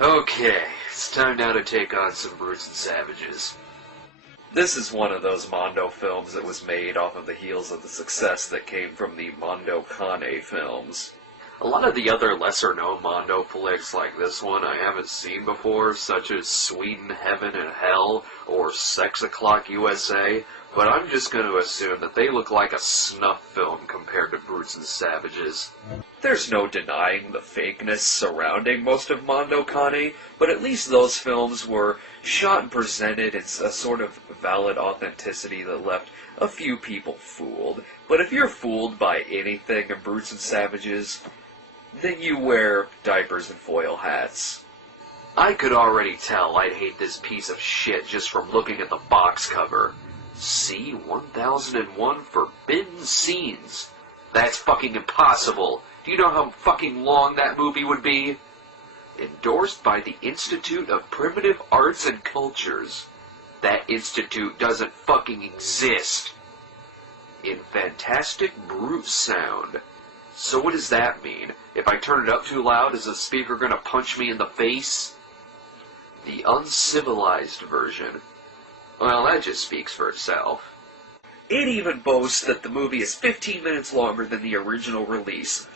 Okay, it's time now to take on some brutes and savages. This is one of those Mondo films that was made off of the heels of the success that came from the Mondo Kane films. A lot of the other lesser-known Mondo flicks like this one I haven't seen before, such as Sweden, Heaven, and Hell, or Sex O'Clock USA, but I'm just going to assume that they look like a snuff film compared to Brutes and Savages. There's no denying the fakeness surrounding most of Mondo Kane, but at least those films were shot and presented in a sort of valid authenticity that left a few people fooled. But if you're fooled by anything in Brutes and Savages, then you wear diapers and foil hats. I could already tell I'd hate this piece of shit just from looking at the box cover. See, 1001 Forbidden Scenes. That's fucking impossible. Do you know how fucking long that movie would be? Endorsed by the Institute of Primitive Arts and Cultures. That institute doesn't fucking exist. In fantastic brute sound. So what does that mean? If I turn it up too loud, is the speaker gonna punch me in the face? The uncivilized version. Well, that just speaks for itself. It even boasts that the movie is 15 minutes longer than the original release.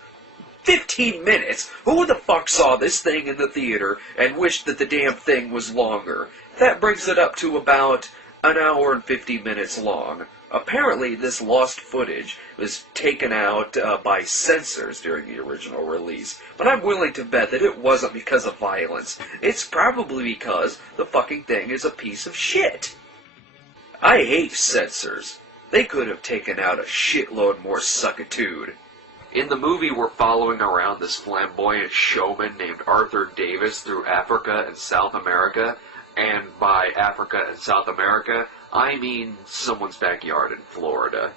15 minutes? Who the fuck saw this thing in the theater and wished that the damn thing was longer? That brings it up to about an hour and 50 minutes long. Apparently, this lost footage was taken out by censors during the original release, but I'm willing to bet that it wasn't because of violence. It's probably because the fucking thing is a piece of shit. I hate censors. They could have taken out a shitload more suckitude. In the movie, we're following around this flamboyant showman named Arthur Davis through Africa and South America, and by Africa and South America, I mean someone's backyard in Florida.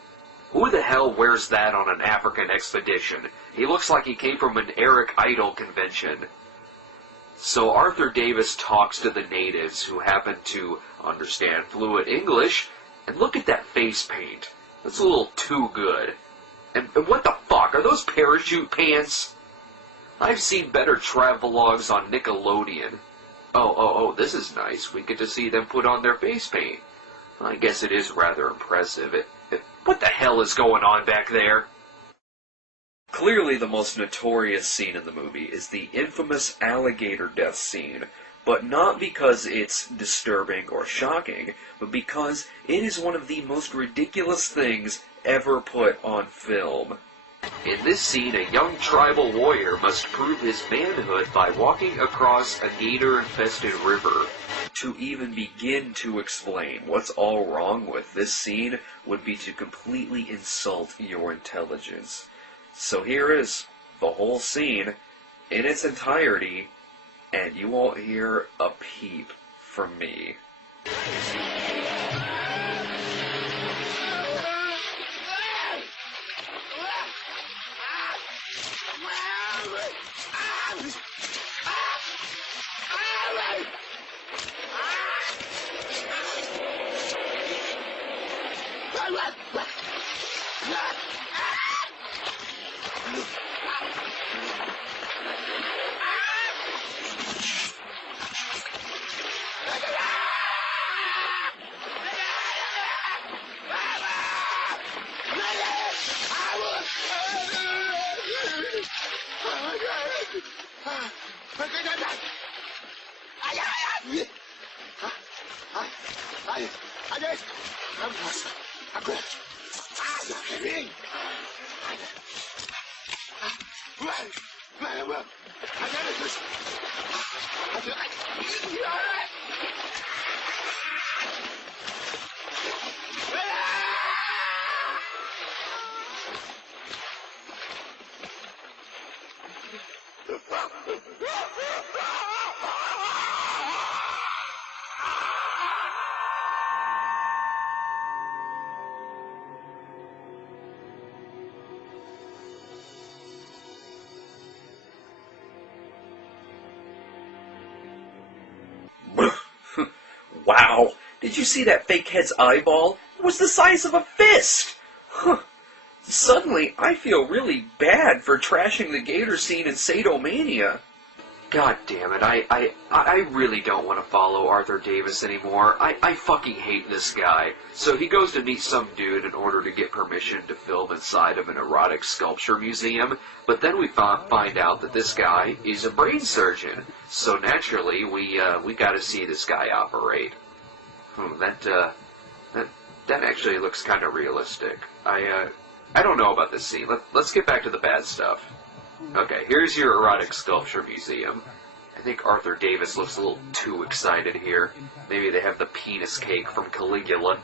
Who the hell wears that on an African expedition? He looks like he came from an Eric Idle convention. So Arthur Davis talks to the natives who happen to understand fluent English, and look at that face paint. That's a little too good. And what the fuck? Are those parachute pants? I've seen better travelogues on Nickelodeon. Oh, this is nice. We get to see them put on their face paint. I guess it is rather impressive. What the hell is going on back there? Clearly the most notorious scene in the movie is the infamous alligator death scene, but not because it's disturbing or shocking, but because it is one of the most ridiculous things ever put on film. In this scene, a young tribal warrior must prove his manhood by walking across a gator-infested river. To even begin to explain what's all wrong with this scene would be to completely insult your intelligence. So here is the whole scene in its entirety, and you won't hear a peep from me. Wow! Did you see that fake head's eyeball? It was the size of a fist! Huh. Suddenly, I feel really bad for trashing the gator scene in Sadomania. God damn it, I really don't want to follow Arthur Davis anymore. I fucking hate this guy. So he goes to meet some dude in order to get permission to film inside of an erotic sculpture museum, but then we find out that this guy is a brain surgeon. So naturally, we gotta see this guy operate. That actually looks kind of realistic. I don't know about this scene. Let's get back to the bad stuff. Okay, here's your erotic sculpture museum. I think Arthur Davis looks a little too excited here. Maybe they have the penis cake from Caligula.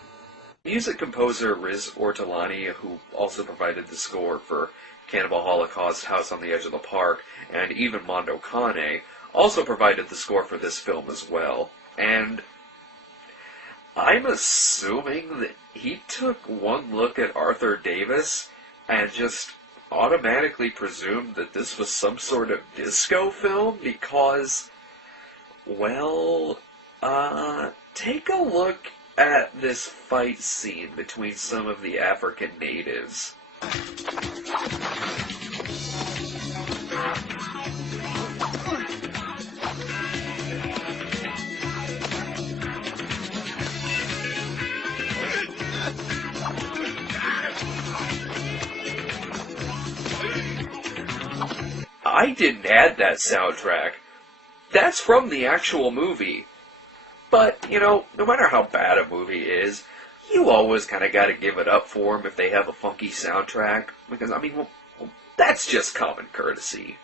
Music composer Riz Ortolani, who also provided the score for Cannibal Holocaust, House on the Edge of the Park, and even Mondo Cane, also provided the score for this film as well. And I'm assuming that he took one look at Arthur Davis and just automatically presumed that this was some sort of disco film because, well, take a look at this fight scene between some of the African natives. I didn't add that soundtrack. That's from the actual movie. But, you know, no matter how bad a movie is, you always kind of got to give it up for them if they have a funky soundtrack. Because, I mean, well, that's just common courtesy.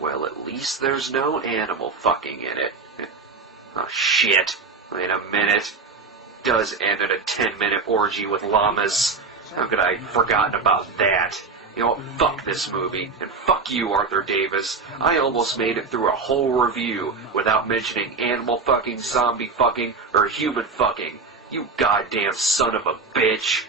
Well, at least there's no animal fucking in it. Oh, shit. Wait a minute. Does end in a 10-minute orgy with llamas. How could I have forgotten about that? You know, fuck this movie, and fuck you, Arthur Davis. I almost made it through a whole review without mentioning animal fucking, zombie fucking, or human fucking. You goddamn son of a bitch.